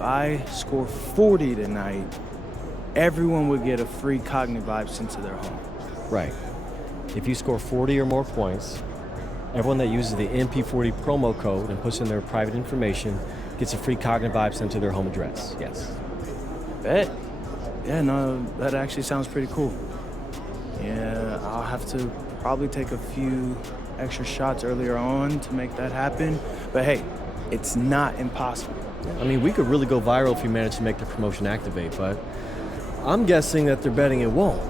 if I score 40 tonight, everyone would get a free Cognitive Vibe sent to their home. Right. If you score 40 or more points, everyone that uses the MP40 promo code and puts in their private information gets a free Cognitive Vibe sent to their home address. Yes. Bet. Yeah, no, that actually sounds pretty cool. Yeah, I'll have to probably take a few extra shots earlier on to make that happen. But hey, it's not impossible. I mean, we could really go viral if we manage to make the promotion activate, but I'm guessing that they're betting it won't.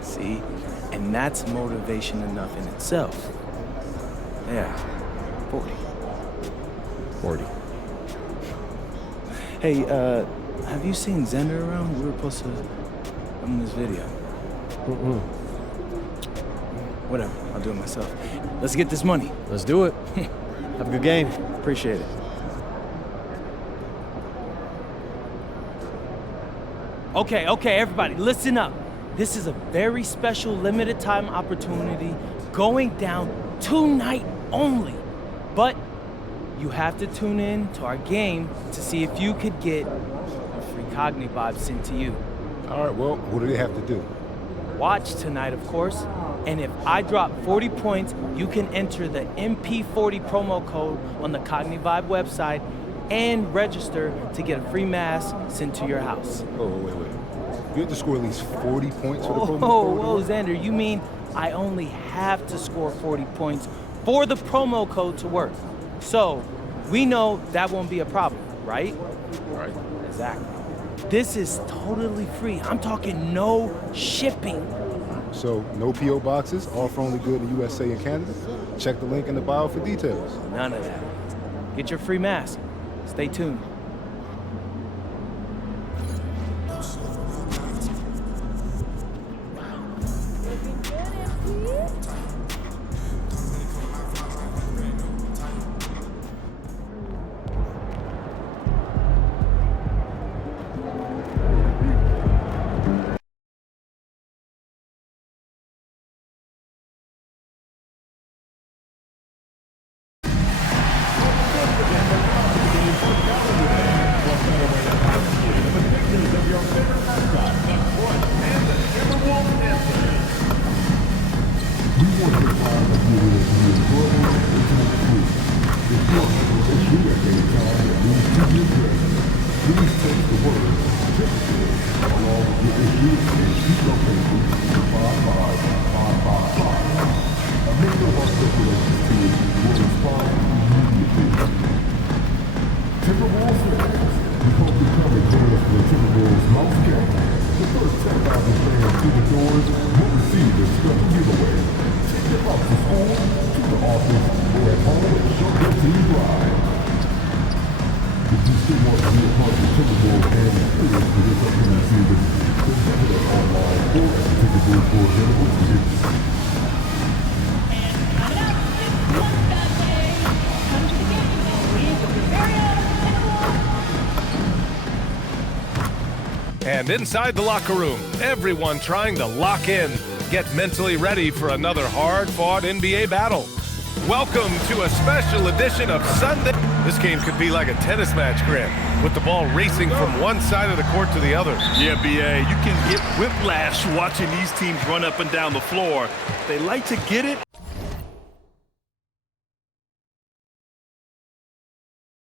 See? And that's motivation enough in itself. Yeah, 40. 40. Hey, have you seen Xander around? We were supposed to film this video. Whatever, I'll do it myself. Let's get this money. Let's do it. Have a good game. Appreciate it. Okay, everybody, listen up. This is a very special limited time opportunity going down tonight only. But you have to tune in to our game to see if you could get a free Cognitive Vibe sent to you. All right, well, what do they have to do? Watch tonight, of course. And if I drop 40 points, you can enter the MP40 promo code on the Cognitive Vibe website and register to get a free mask sent to your house. Oh, wait. You have to score at least 40 points for the promo code? Whoa, Xander, you mean I only have to score 40 points for the promo code to work. So we know that won't be a problem, right? Right. Exactly. This is totally free. I'm talking no shipping. So, no P.O. boxes, offer only good in the USA and Canada? Check the link in the bio for details. None of that. Get your free mask. Stay tuned. And inside the locker room, everyone trying to lock in, get mentally ready for another hard-fought NBA battle. Welcome to a special edition of Sunday. This game could be like a tennis match, Grant, with the ball racing from one side of the court to the other. Yeah, B.A., you can get whiplash watching these teams run up and down the floor. They like to get it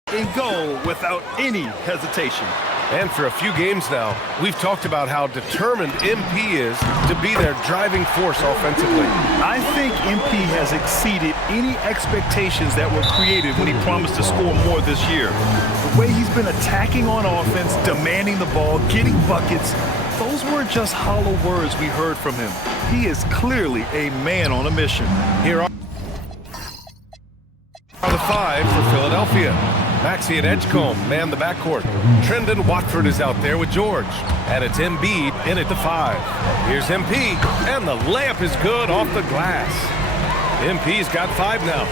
and go without any hesitation. And for a few games now, we've talked about how determined MP is to be their driving force offensively. I think MP has exceeded any expectations that were created when he promised to score more this year. The way he's been attacking on offense, demanding the ball, getting buckets, those weren't just hollow words we heard from him. He is clearly a man on a mission. Here are the five for Philadelphia. Maxey and Edgecombe man the backcourt. Trendon Watford is out there with George. And it's Embiid in at the 5. Here's MP, and the layup is good off the glass. MP's got 5 now.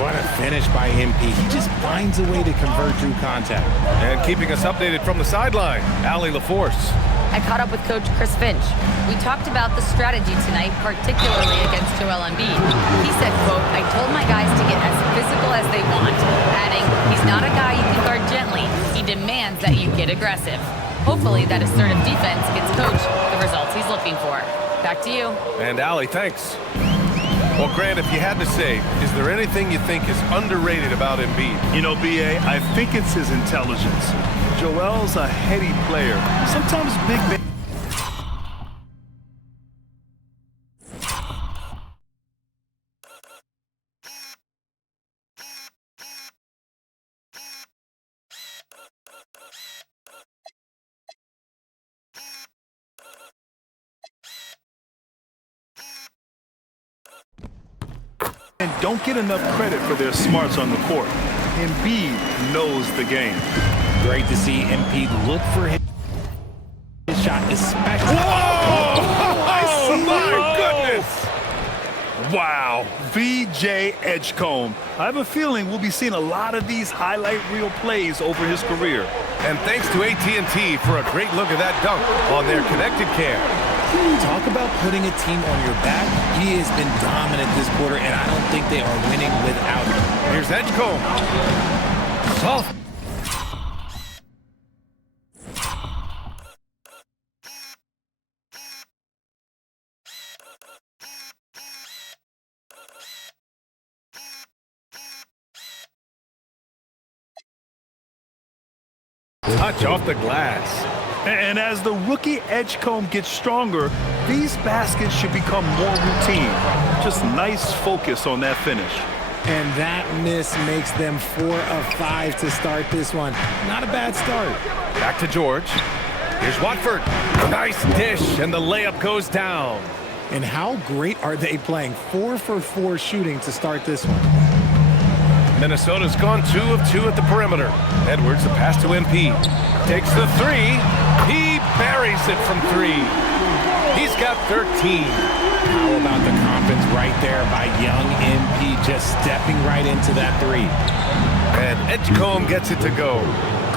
What a finish by MP. He just finds a way to convert through contact. And keeping us updated from the sideline, Allie LaForce. I caught up with Coach Chris Finch. We talked about the strategy tonight, particularly against Joel Embiid. He said, quote, "I told my guys to get as physical as they want," adding, "He's not a guy you can guard gently. He demands that you get aggressive." Hopefully that assertive defense gets Coach the results he's looking for. Back to you. And Allie, thanks. Well, Grant, if you had to say, is there anything you think is underrated about Embiid? You know, B.A., I think it's his intelligence. Joel's a heady player. Sometimes big man. And don't get enough credit for their smarts on the court. Embiid knows the game. Great to see MP look for his shot, especially. Oh, my goodness! Wow, VJ Edgecombe. I have a feeling we'll be seeing a lot of these highlight reel plays over his career. And thanks to AT&T for a great look at that dunk on their connected cam. Talk about putting a team on your back. He has been dominant this quarter, and I don't think they are winning without him. Here's Edgecombe. Soft. Touch off the glass. And as the rookie Edgecombe gets stronger, these baskets should become more routine. Just nice focus on that finish. And that miss makes them 4 of 5 to start this one. Not a bad start. Back to George. Here's Watford. Nice dish, and the layup goes down. And how great are they playing? 4 for 4 shooting to start this one. Minnesota's gone 2 of 2 at the perimeter. Edwards, the pass to MP. Takes the 3. He buries it from 3. He's got 13. How about the confidence right there by young MP just stepping right into that 3. And Edgecombe gets it to go.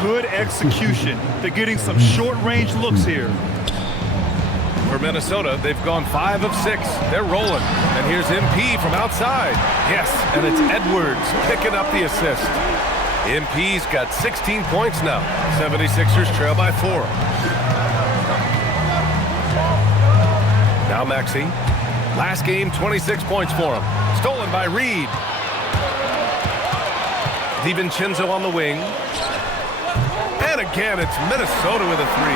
Good execution. They're getting some short-range looks here. For Minnesota, they've gone 5 of 6. They're rolling. And here's MP from outside. Yes, and it's Edwards picking up the assist. MP's got 16 points now. 76ers trail by 4. Now Maxey. Last game, 26 points for him. Stolen by Reed. DiVincenzo on the wing. And again, it's Minnesota with a 3.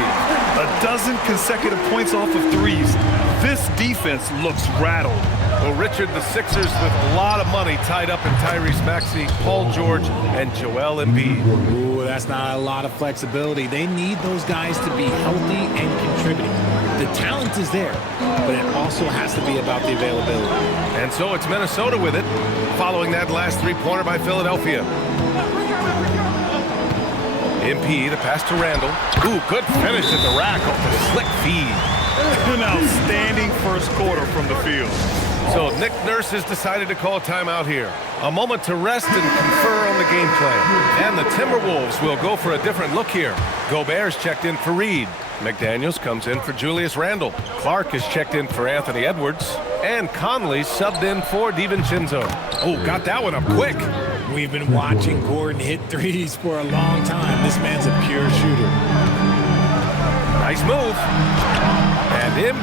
A dozen consecutive points off of threes. This defense looks rattled. Well, Richard, the Sixers with a lot of money tied up in Tyrese Maxey, Paul George, and Joel Embiid. Ooh, that's not a lot of flexibility. They need those guys to be healthy and contributing. The talent is there, but it also has to be about the availability. And so it's Minnesota with it, following that last three-pointer by Philadelphia. MP, the pass to Randall. Ooh, good finish at the rack off the slick feed. An outstanding first quarter from the field. So Nick Nurse has decided to call a timeout here. A moment to rest and confer on the game plan. And the Timberwolves will go for a different look here. Gobert's checked in for Reed. McDaniels comes in for Julius Randle. Clark is checked in for Anthony Edwards. And Conley subbed in for DiVincenzo. Oh, got that one up quick. We've been watching Gordon hit threes for a long time. This man's a pure shooter. Nice move. And him.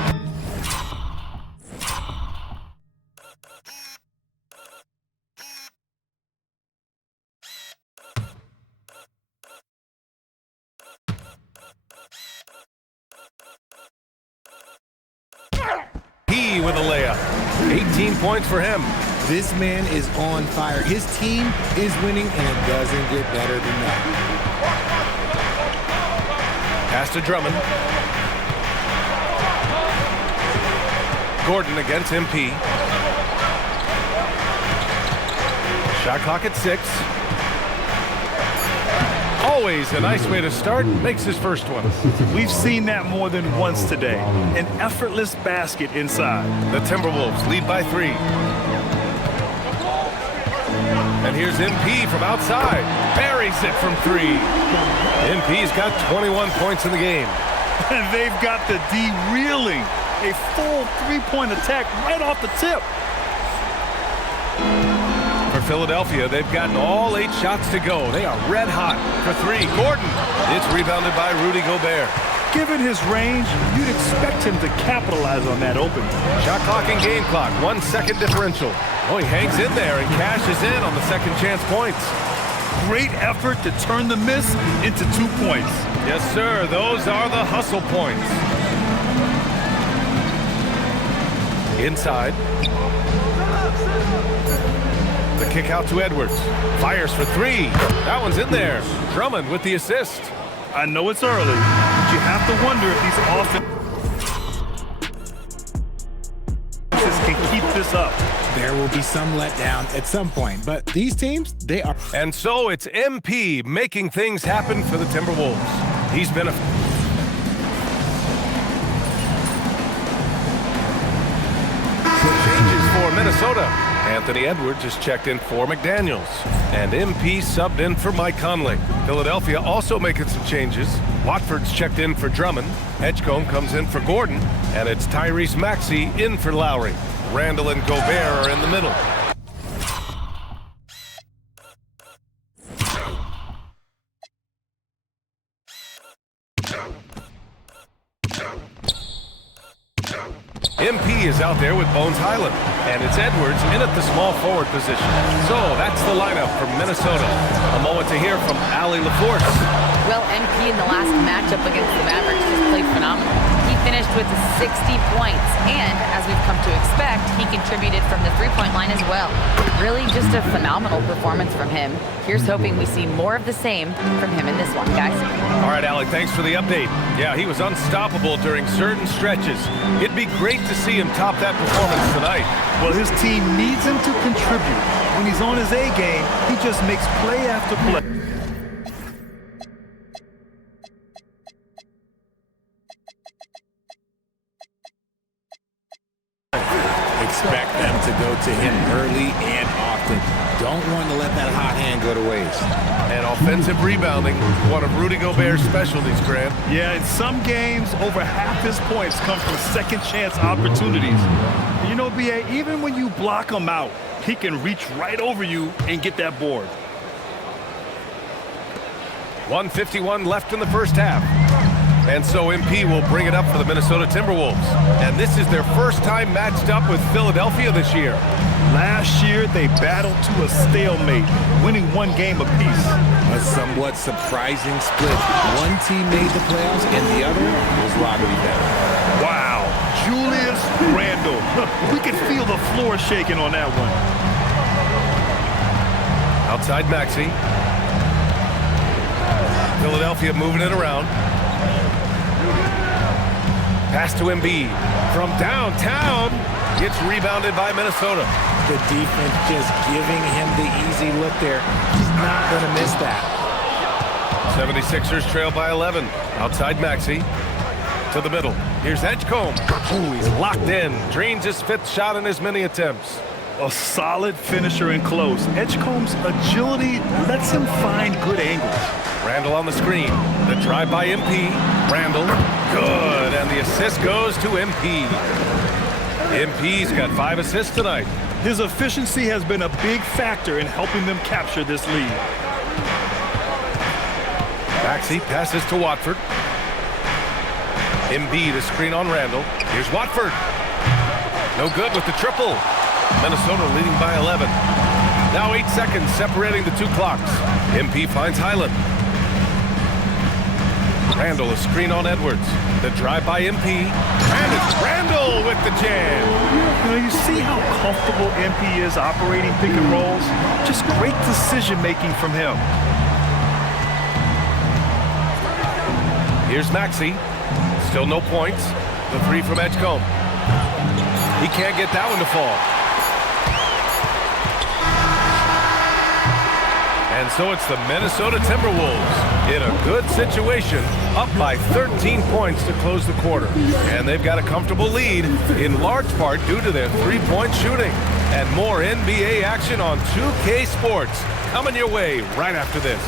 He with a layup. 18 points for him. This man is on fire. His team is winning, and it doesn't get better than that. Pass to Drummond. Gordon against MP. Shot clock at 6. Always a nice way to start. Makes his first one. We've seen that more than once today. An effortless basket inside. The Timberwolves lead by 3. And here's MP from outside. Buries it from 3. MP's got 21 points in the game. And they've got the D reeling. A full three-point attack right off the tip. For Philadelphia, they've gotten all 8 shots to go. They are red hot for 3. Gordon. It's rebounded by Rudy Gobert. Given his range, you'd expect him to capitalize on that opening. Shot clock and game clock, 1 second differential. Oh, he hangs in there and cashes in on the second chance points. Great effort to turn the miss into 2 points. Yes, sir. Those are the hustle points. Inside. The kick out to Edwards. Fires for 3. That one's in there. Drummond with the assist. I know it's early, but you have to wonder if these offenses can keep this up. There will be some letdown at some point, but these teams, they are. And so it's MP making things happen for the Timberwolves. He's been a... Changes for Minnesota. Anthony Edwards is checked in for McDaniels. And MP subbed in for Mike Conley. Philadelphia also making some changes. Watford's checked in for Drummond. Edgecombe comes in for Gordon. And it's Tyrese Maxey in for Lowry. Randall and Gobert are in the middle. MP is out there with Bones Highland, and it's Edwards in at the small forward position. So that's the lineup from Minnesota. A moment to hear from Allie LaForce. Well, MP in the last matchup against the Mavericks just played phenomenal. He finished with 60 points, and as we've come to expect, he contributed from the three-point line as well. Really just a phenomenal performance from him. Here's hoping we see more of the same from him in this one, guys. All right, Allie, thanks for the update. Yeah, he was unstoppable during certain stretches. It'd be great to see him top that performance tonight. Well, his team needs him to contribute. When he's on his A game, he just makes play after play. Expect them to go to him early and often. Don't want to let that hot hand go to waste. And offensive rebounding, one of Rudy Gobert's specialties, Grant. Yeah, in some games, over half his points come from second chance opportunities. You know, B.A., even when you block him out, he can reach right over you and get that board. 1:51 left in the first half. And so MP will bring it up for the Minnesota Timberwolves. And this is their first time matched up with Philadelphia this year. Last year, they battled to a stalemate, winning 1 game apiece. A somewhat surprising split. One team made the playoffs and the other was lottery bound. Wow, Julius Randle. We can feel the floor shaking on that one. Outside Maxey. Philadelphia moving it around. Pass to Embiid. From downtown, it's rebounded by Minnesota. The defense just giving him the easy look there. He's not going to miss that. 76ers trail by 11. Outside Maxey. To the middle. Here's Edgecombe. Ooh, he's locked in. Drains his 5th shot in as many attempts. A solid finisher in close. Edgecombe's agility lets him find good angles. Randall on the screen. The drive by MP. Randall. Good. And the assist goes to MP. MP's got 5 assists tonight. His efficiency has been a big factor in helping them capture this lead. Maxey passes to Watford. Embiid, a screen on Randall. Here's Watford. No good with the triple. Minnesota leading by 11. Now 8 seconds separating the 2 clocks. MP finds Highland. Randall, a screen on Edwards. The drive by MP. And it's Randall with the jam. You know, you see how comfortable MP is operating pick and rolls? Just great decision-making from him. Here's Maxey. Still no points. The 3 from Edgecombe. He can't get that one to fall. And so it's the Minnesota Timberwolves in a good situation, up by 13 points to close the quarter. And they've got a comfortable lead, in large part due to their three-point shooting. And more NBA action on 2K Sports coming your way right after this.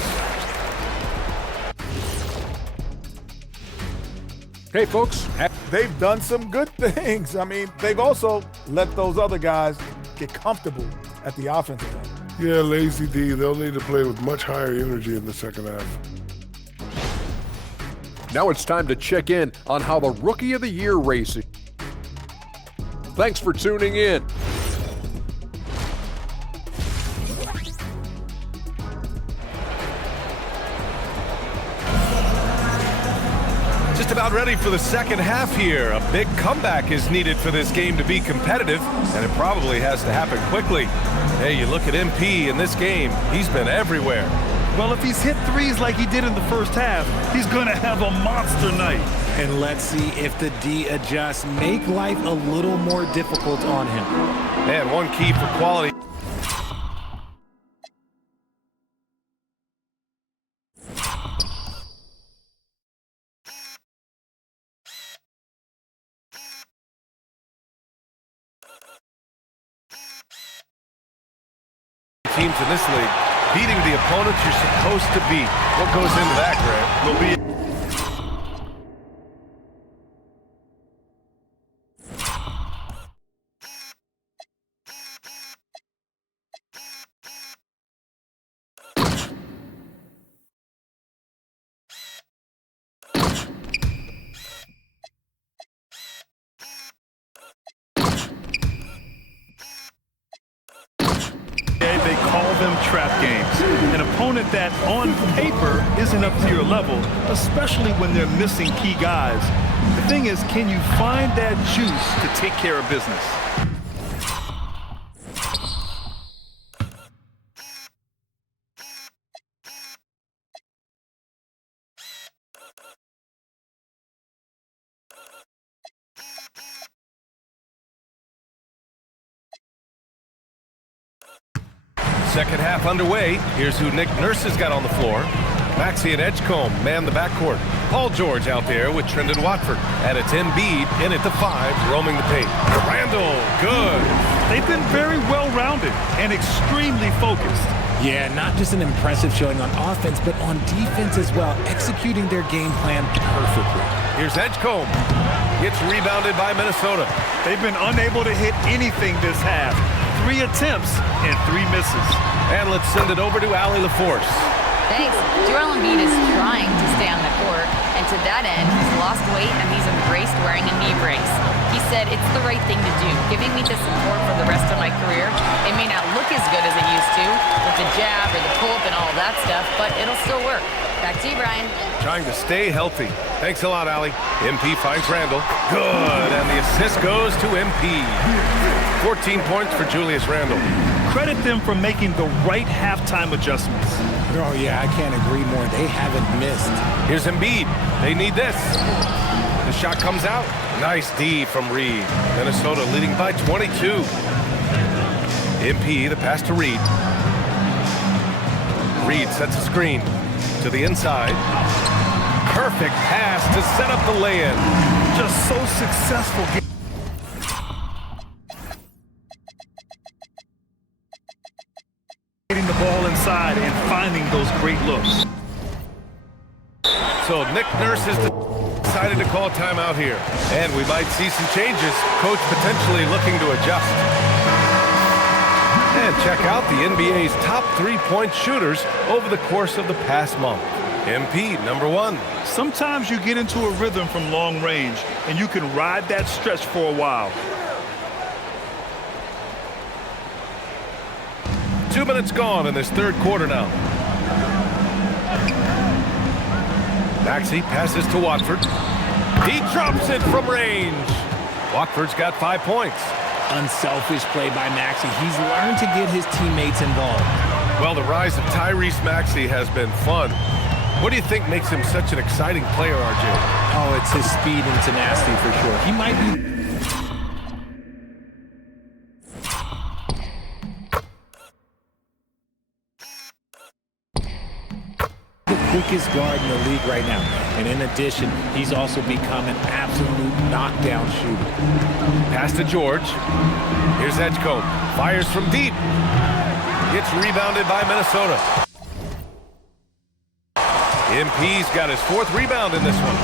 Hey, folks. They've done some good things. I mean, they've also let those other guys get comfortable at the offensive end. Yeah, Lazy D, they'll need to play with much higher energy in the second half. Now it's time to check in on how the Rookie of the Year race is. Thanks for tuning in. Just about ready for the second half here. A big comeback is needed for this game to be competitive, and it probably has to happen quickly. Hey, you look at MP in this game, he's been everywhere. Well, if he's hit threes like he did in the first half, he's going to have a monster night. And let's see if the D adjusts, make life a little more difficult on him. And one key for quality. Teams in this league, beating the opponents you're supposed to beat. What goes into that, Grant? Will be they call them trap games. An opponent that, on paper, isn't up to your level, especially when they're missing key guys. The thing is, can you find that juice to take care of business? Second half underway. Here's who Nick Nurse has got on the floor. Maxey and Edgecombe man the backcourt. Paul George out there with Trendon Watford. And it's Embiid in at the 5, roaming the paint. Randall, good. They've been very well-rounded and extremely focused. Yeah, not just an impressive showing on offense, but on defense as well, executing their game plan perfectly. Here's Edgecombe. Gets rebounded by Minnesota. They've been unable to hit anything this half. 3 attempts and 3 misses. And let's send it over to Allie LaForce. Thanks. Joel Embiid is trying to stay on the court, and to that end, he's lost weight and he's embraced wearing a knee brace. He said it's the right thing to do, giving me the support for the rest of my career. It may not look as good as it used to, with the jab or the pull-up and all that stuff, but it'll still work. Back to you, Brian. Trying to stay healthy. Thanks a lot, Allie. MP finds Randall. Good, and the assist goes to MP. 14 points for Julius Randle. Credit them for making the right halftime adjustments. Oh, yeah, I can't agree more. They haven't missed. Here's Embiid. They need this. The shot comes out. Nice D from Reed. Minnesota leading by 22. MP, the pass to Reed. Reed sets a screen to the inside. Perfect pass to set up the lay-in. Just so successful. Getting the ball inside and finding those great looks. So Nick Nurse has decided to call timeout here. And we might see some changes. Coach potentially looking to adjust. And check out the NBA's top 3-point shooters over the course of the past month. MP, number 1. Sometimes you get into a rhythm from long range, and you can ride that stretch for a while. 2 minutes gone in this third quarter now. Maxey passes to Watford. He drops it from range. Watford's got 5 points. Unselfish play by Maxey. He's learned to get his teammates involved. Well, the rise of Tyrese Maxey has been fun. What do you think makes him such an exciting player, RJ? Oh, it's his speed and tenacity for sure. He might be... quickest guard in the league right now. And in addition, he's also become an absolute knockdown shooter. Pass to George. Here's Edgecombe. Fires from deep. It's rebounded by Minnesota. MP's got his 4th rebound in this one.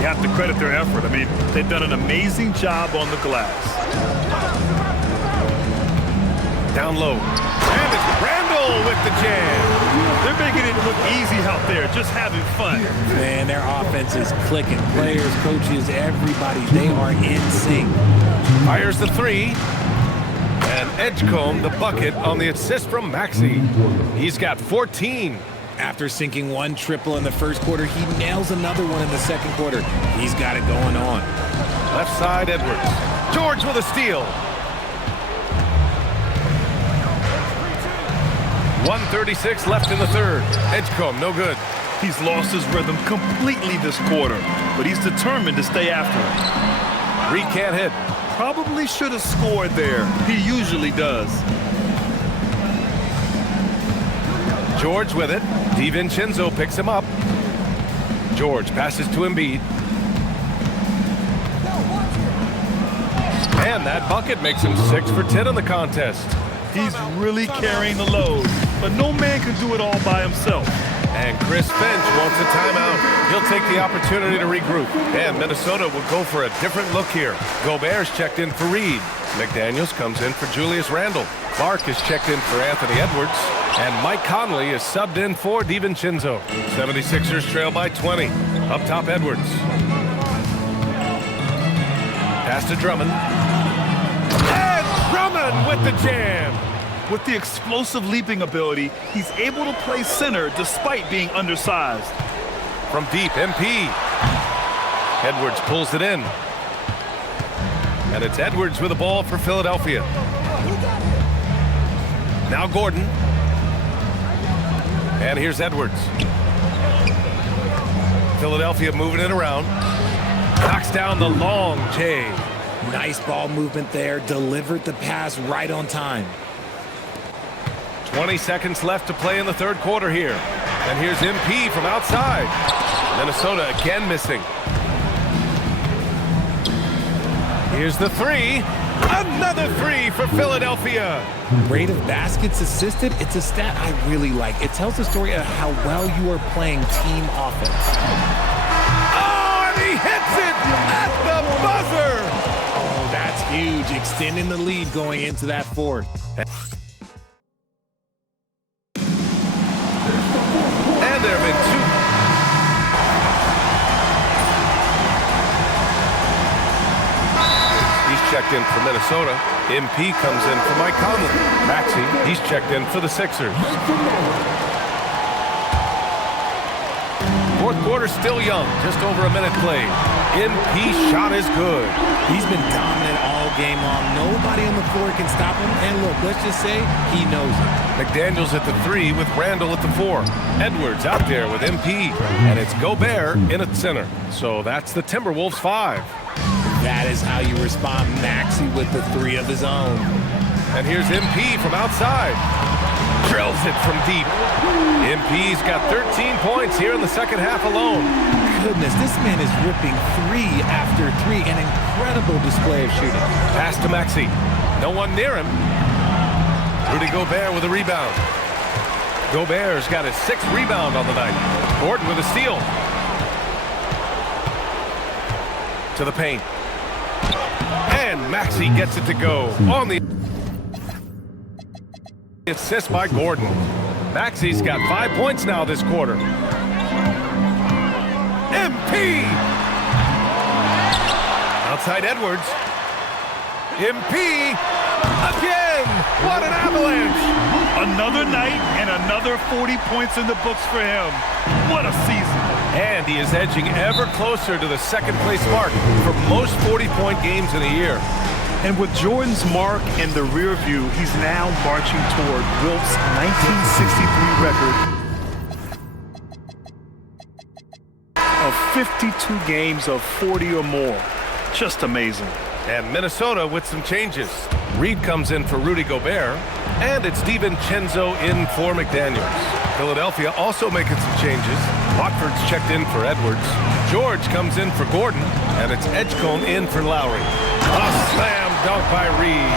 You have to credit their effort. I mean, they've done an amazing job on the glass. Down low. And it's Randall with the jam. They're making it look easy out there, just having fun. Man, their offense is clicking. Players, coaches, everybody, they are in sync. Fires the 3. And Edgecombe the bucket on the assist from Maxey. He's got 14. After sinking 1 triple in the first quarter, he nails another one in the second quarter. He's got it going on. Left side, Edwards. George with a steal. 1:36 left in the third. Edgecombe, no good. He's lost his rhythm completely this quarter, but he's determined to stay after it. Reed can't hit. Probably should have scored there. He usually does. George with it. DiVincenzo picks him up. George passes to Embiid. And that bucket makes him 6 for 10 in the contest. He's really carrying the load, but no man can do it all by himself. And Chris Finch wants a timeout. He'll take the opportunity to regroup. And Minnesota will go for a different look here. Gobert's checked in for Reed. McDaniels comes in for Julius Randle. Clark is checked in for Anthony Edwards. And Mike Conley is subbed in for DiVincenzo. 76ers trail by 20. Up top, Edwards. Pass to Drummond. And Drummond with the jam. With the explosive leaping ability, he's able to play center despite being undersized. From deep, MP. Edwards pulls it in. And it's Edwards with the ball for Philadelphia. Now Gordon. And here's Edwards. Philadelphia moving it around. Knocks down the long J. Nice ball movement there. Delivered the pass right on time. 20 seconds left to play in the third quarter here. And here's MP from outside. Minnesota again missing. Here's the 3. Another 3 for Philadelphia. Rate of baskets assisted, it's a stat I really like. It tells the story of how well you are playing team offense. Oh, and he hits it at the buzzer. Oh, that's huge. Extending the lead going into that fourth. And there have been 2. He's checked in for Minnesota. MP comes in for Mike Conley. Maxey, he's checked in for the Sixers. Fourth quarter still young, just over a minute played. MP shot is good. He's been dominant all game long. Nobody on the floor can stop him. And look, let's just say he knows it. McDaniels at the 3 with Randall at the 4. Edwards out there with MP. And it's Gobert in at center. So that's the Timberwolves 5. That is how you respond. Maxey with the 3 of his own. And here's MP from outside. Drills it from deep. MP's got 13 points here in the second half alone. Goodness, this man is ripping 3 after 3. An incredible display of shooting. Pass to Maxey. No one near him. Rudy Gobert with a rebound. Gobert's got his 6th rebound on the night. Gordon with a steal. To the paint. And Maxey gets it to go on the assist by Gordon. Maxey's got 5 points now this quarter. MP! Outside Edwards. MP again! What an avalanche! Another night and another 40 points in the books for him. What a season. And he is edging ever closer to the second place mark for most 40-point games in a year. And with Jordan's mark in the rear view, he's now marching toward Wilt's 1963 record of 52 games of 40 or more. Just amazing. And Minnesota with some changes. Reed comes in for Rudy Gobert, and it's DiVincenzo in for McDaniels. Philadelphia also making some changes. Watford's checked in for Edwards. George comes in for Gordon, and it's Edgecombe in for Lowry. A slam dunk by Reed.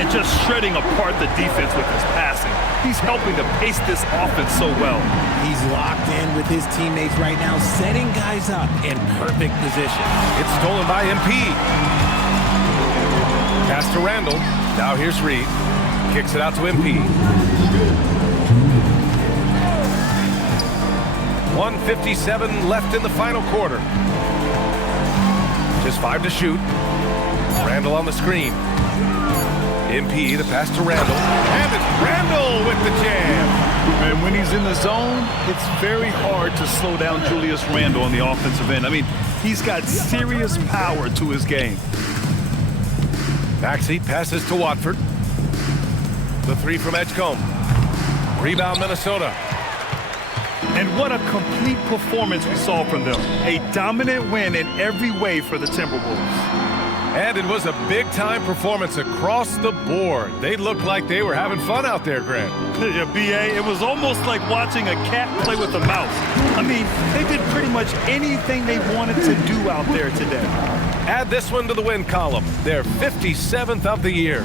And just shredding apart the defense with his passing. He's helping to pace this offense so well. He's locked in with his teammates right now, setting guys up in perfect position. It's stolen by MP. Pass to Randall. Now here's Reed. Kicks it out to MP. 1:57 left in the final quarter. Just 5 to shoot. Randall on the screen. MP, the pass to Randall. And it's Randall with the jam. And when he's in the zone, it's very hard to slow down Julius Randle on the offensive end. I mean, he's got serious power to his game. Maxey passes to Watford. The three from Edgecombe. Rebound Minnesota. And what a complete performance we saw from them. A dominant win in every way for the Timberwolves. And it was a big-time performance across the board. They looked like they were having fun out there, Grant. Yeah, B.A., it was almost like watching a cat play with a mouse. I mean, they did pretty much anything they wanted to do out there today. Add this one to the win column. Their 57th of the year.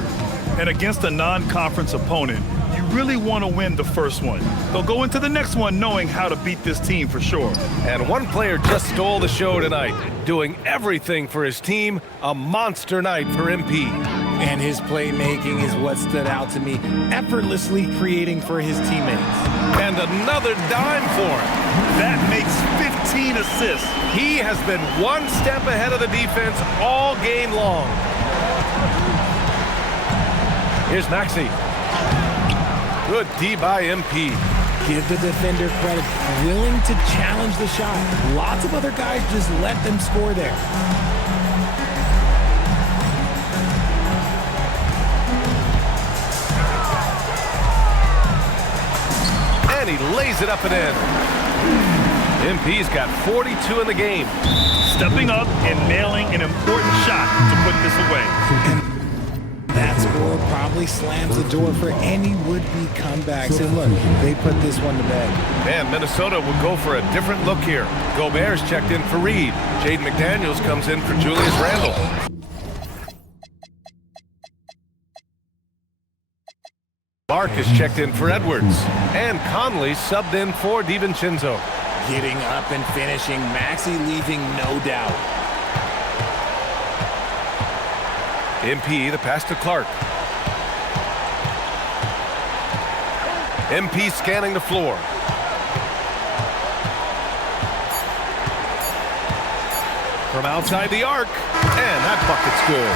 And against a non-conference opponent, you really want to win the first one. They'll go into the next one knowing how to beat this team for sure. And one player just stole the show tonight, doing everything for his team. A monster night for MP. And his playmaking is what stood out to me, effortlessly creating for his teammates. And another dime for him. That makes 15 assists. He has been one step ahead of the defense all game long. Here's Maxey. Good D by MP. Give the defender credit, willing to challenge the shot. Lots of other guys just let them score there. And he lays it up and in. MP's got 42 in the game. Stepping up and nailing an important shot to put this away. And that score probably slams the door for any would-be comebacks. And look, they put this one to bed. And Minnesota will go for a different look here. Gobert's checked in for Reed. Jaden McDaniels comes in for Julius Randle. Clark is checked in for Edwards. And Conley subbed in for DiVincenzo. Getting up and finishing, Maxey leaving no doubt. MP, the pass to Clark. MP scanning the floor. From outside the arc, and that bucket's good.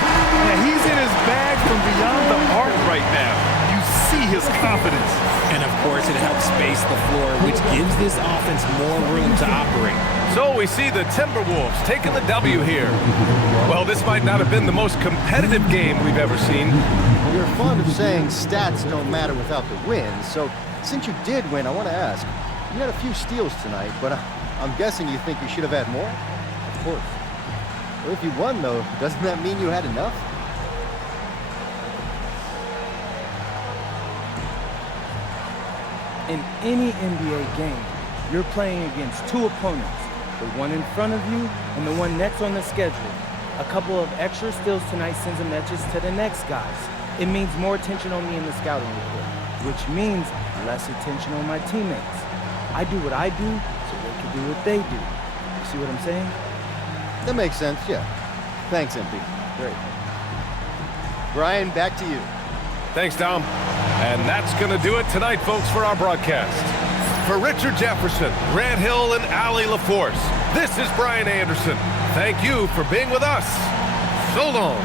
Yeah, he's in his bag from beyond the arc right now. You see his confidence. And of course, it helps space the floor, which gives this offense more room to operate. So we see the Timberwolves taking the W here. Well, this might not have been the most competitive game we've ever seen. You're fond of saying stats don't matter without the wins, so since you did win, I want to ask, you had a few steals tonight, but I'm guessing you think you should have had more? Of course. Well, if you won, though, doesn't that mean you had enough? In any NBA game, you're playing against two opponents, the one in front of you and the one next on the schedule. A couple of extra steals tonight sends a message to the next guys. It means more attention on me in the scouting report, which means less attention on my teammates. I do what I do so they can do what they do. You see what I'm saying? That makes sense, yeah. Thanks, MP. Great. Brian, back to you. Thanks, Dom. And that's going to do it tonight, folks, for our broadcast. For Richard Jefferson, Grant Hill, and Allie LaForce, this is Brian Anderson. Thank you for being with us. So long.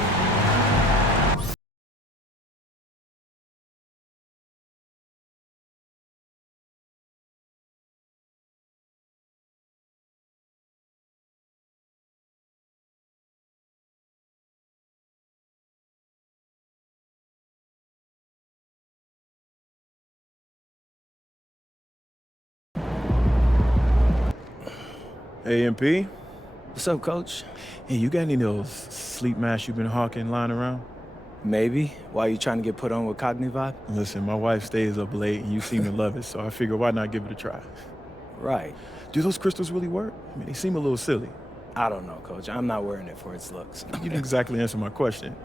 Hey, MP. What's up, Coach? Hey, you got any of those sleep masks you've been hawking lying around? Maybe. Why are you trying to get put on with Cognivibe? Listen, my wife stays up late and you seem to love it, so I figure why not give it a try? Right. Do those crystals really work? I mean, they seem a little silly. I don't know, Coach. I'm not wearing it for its looks. You didn't exactly answer my question.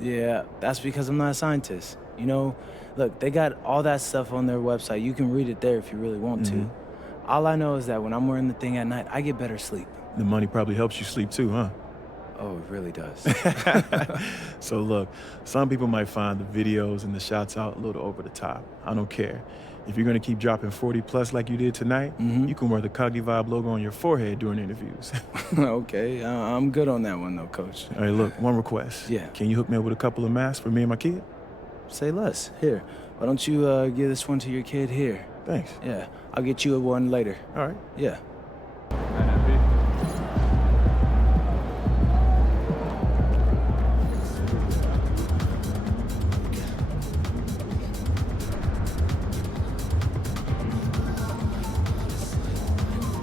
Yeah, that's because I'm not a scientist. You know, look, they got all that stuff on their website. You can read it there if you really want to. All I know is that when I'm wearing the thing at night, I get better sleep. The money probably helps you sleep too, huh? Oh, it really does. So look, some people might find the videos and the shots out a little over the top. I don't care. If you're gonna keep dropping 40 plus like you did tonight, you can wear the Coggy Vibe logo on your forehead during interviews. Okay, I'm good on that one though, Coach. All right, look, one request. Yeah. Can you hook me up with a couple of masks for me and my kid? Say less. Here, why don't you give this one to your kid here? Thanks. Yeah, I'll get you one later. All right. Yeah.